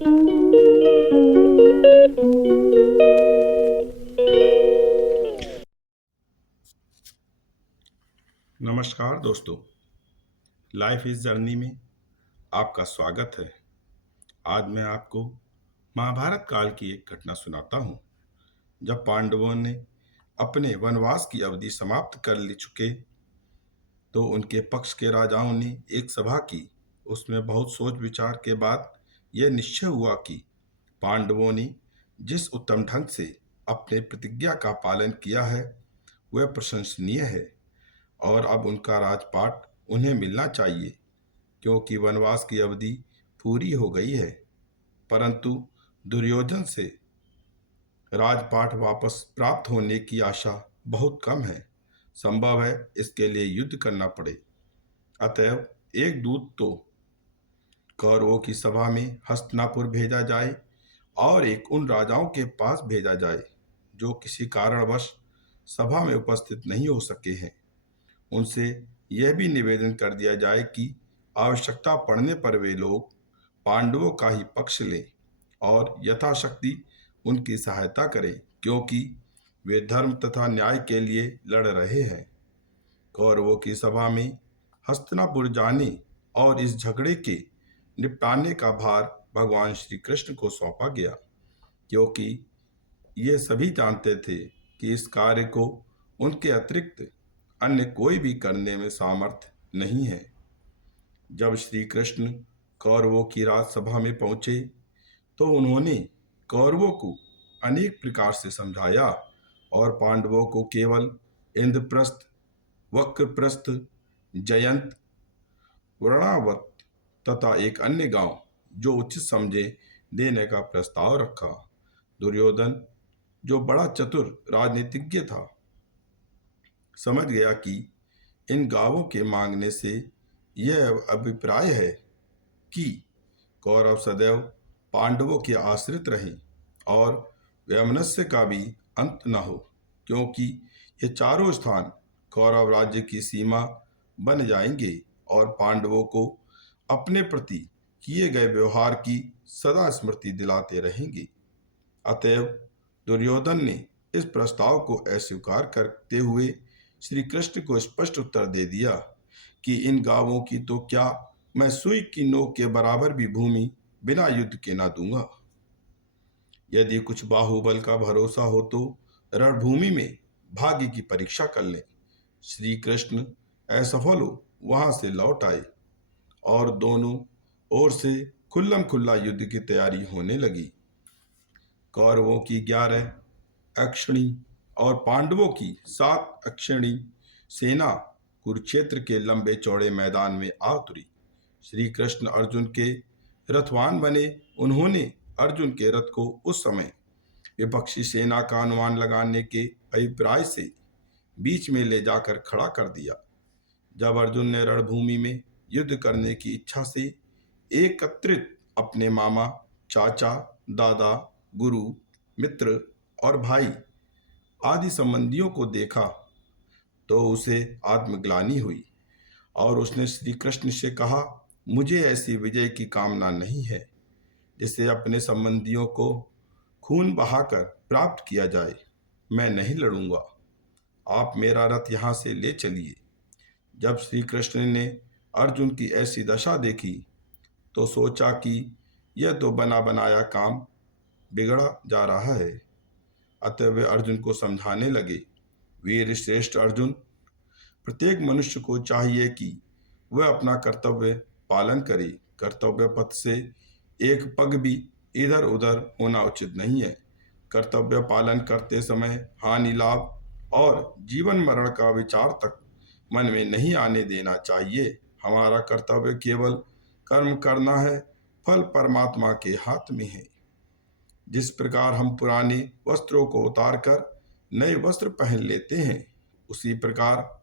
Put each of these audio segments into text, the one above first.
नमस्कार दोस्तों, life is journey में आपका स्वागत है। आज मैं आपको महाभारत काल की एक घटना सुनाता हूँ, जब पांडवों ने अपने वनवास की अवधि समाप्त कर ले चुके तो उनके पक्ष के राजाओं ने एक सभा की। उसमें बहुत सोच विचार के बाद यह निश्चय हुआ कि पांडवों ने जिस उत्तम ढंग से अपने प्रतिज्ञा का पालन किया है वह प्रशंसनीय है और अब उनका राजपाट उन्हें मिलना चाहिए, क्योंकि वनवास की अवधि पूरी हो गई है। परंतु दुर्योधन से राजपाट वापस प्राप्त होने की आशा बहुत कम है। संभव है इसके लिए युद्ध करना पड़े। अतएव एक दूत तो कौरवों की सभा में हस्तिनापुर भेजा जाए और एक उन राजाओं के पास भेजा जाए जो किसी कारणवश सभा में उपस्थित नहीं हो सके हैं। उनसे यह भी निवेदन कर दिया जाए कि आवश्यकता पड़ने पर वे लोग पांडवों का ही पक्ष लें और यथाशक्ति उनकी सहायता करें, क्योंकि वे धर्म तथा न्याय के लिए लड़ रहे हैं। कौरवों की सभा में हस्तिनापुर जाने और इस झगड़े के निपटाने का भार भगवान श्री कृष्ण को सौंपा गया, क्योंकि ये सभी जानते थे कि इस कार्य को उनके अतिरिक्त अन्य कोई भी करने में सामर्थ नहीं है। जब श्री कृष्ण कौरवों की राजसभा में पहुंचे तो उन्होंने कौरवों को अनेक प्रकार से समझाया और पांडवों को केवल इंद्रप्रस्थ, वक्रप्रस्थ, जयंत, वर्णावत तथा एक अन्य गांव जो उचित समझे देने का प्रस्ताव रखा। दुर्योधन, जो बड़ा चतुर राजनीतिज्ञ था, समझ गया कि इन गांवों के मांगने से यह अभिप्राय है कि कौरव सदैव पांडवों के आश्रित रहें और वैमनस्य का भी अंत न हो, क्योंकि ये चारों स्थान कौरव राज्य की सीमा बन जाएंगे और पांडवों को अपने प्रति किए गए व्यवहार की सदा स्मृति दिलाते रहेंगे। अतएव दुर्योधन ने इस प्रस्ताव को अस्वीकार करते हुए श्री कृष्ण को स्पष्ट उत्तर दे दिया कि इन गांवों की तो क्या, मैं सुई की नोक के बराबर भी भूमि बिना युद्ध के ना दूंगा। यदि कुछ बाहुबल का भरोसा हो तो रणभूमि में भाग्य की परीक्षा कर लें। श्री कृष्ण असफल हो वहां से लौट आए और दोनों ओर से खुल्लम खुल्ला युद्ध की तैयारी होने लगी। कौरवों की 11 अक्षणी और पांडवों की 7 अक्षणी सेना कुरुक्षेत्र के लंबे चौड़े मैदान में आ उतरी। श्री कृष्ण अर्जुन के रथवान बने। उन्होंने अर्जुन के रथ को उस समय विपक्षी सेना का अनुमान लगाने के अभिप्राय से बीच में ले जाकर खड़ा कर दिया। जब अर्जुन ने रणभूमि में युद्ध करने की इच्छा से एकत्रित अपने मामा, चाचा, दादा, गुरु, मित्र और भाई आदि संबंधियों को देखा तो उसे आत्मग्लानि हुई और उसने श्री कृष्ण से कहा, मुझे ऐसी विजय की कामना नहीं है जिसे अपने संबंधियों को खून बहाकर प्राप्त किया जाए। मैं नहीं लड़ूंगा, आप मेरा रथ यहाँ से ले चलिए। जब श्री कृष्ण ने अर्जुन की ऐसी दशा देखी तो सोचा कि यह तो बना बनाया काम बिगड़ा जा रहा है। अतः वे अर्जुन को समझाने लगे, वीर श्रेष्ठ अर्जुन, प्रत्येक मनुष्य को चाहिए कि वह अपना कर्तव्य पालन करे। कर्तव्य पथ से एक पग भी इधर उधर होना उचित नहीं है। कर्तव्य पालन करते समय हानि लाभ और जीवन मरण का विचार तक मन में नहीं आने देना चाहिए। हमारा कर्तव्य केवल कर्म करना है, फल परमात्मा के हाथ में है। जिस प्रकार हम पुराने वस्त्रों को उतारकर नए वस्त्र पहन लेते हैं, उसी प्रकार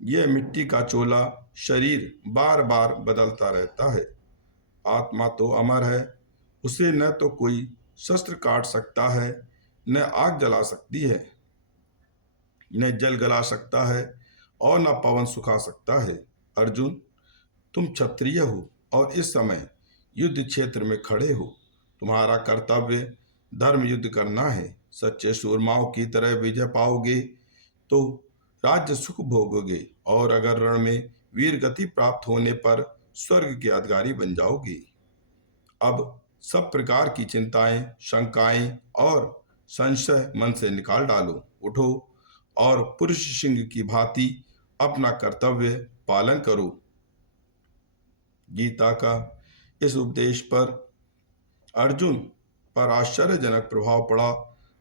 यह मिट्टी का चोला शरीर बार बार बदलता रहता है। आत्मा तो अमर है, उसे न तो कोई शस्त्र काट सकता है, न आग जला सकती है, न जल गला सकता है और न पवन सुखा सकता है। अर्जुन, तुम क्षत्रिय हो और इस समय युद्ध क्षेत्र में खड़े हो। तुम्हारा कर्तव्य धर्म युद्ध करना है। सच्चे सूरमाओं की तरह विजय पाओगे तो राज्य सुख भोगोगे, और अगर रण में वीर गति प्राप्त होने पर स्वर्ग के अधिकारी बन जाओगे। अब सब प्रकार की चिंताएं, शंकाएं और संशय मन से निकाल डालो। उठो और पुरुष सिंह की भांति अपना कर्तव्य पालन करो। गीता का इस उपदेश पर अर्जुन पर आश्चर्यजनक प्रभाव पड़ा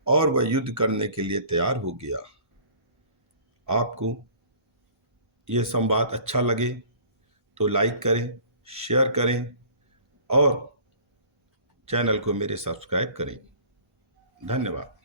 और वह युद्ध करने के लिए तैयार हो गया। आपको यह संवाद अच्छा लगे तो लाइक करें, शेयर करें और चैनल को मेरे सब्सक्राइब करें। धन्यवाद।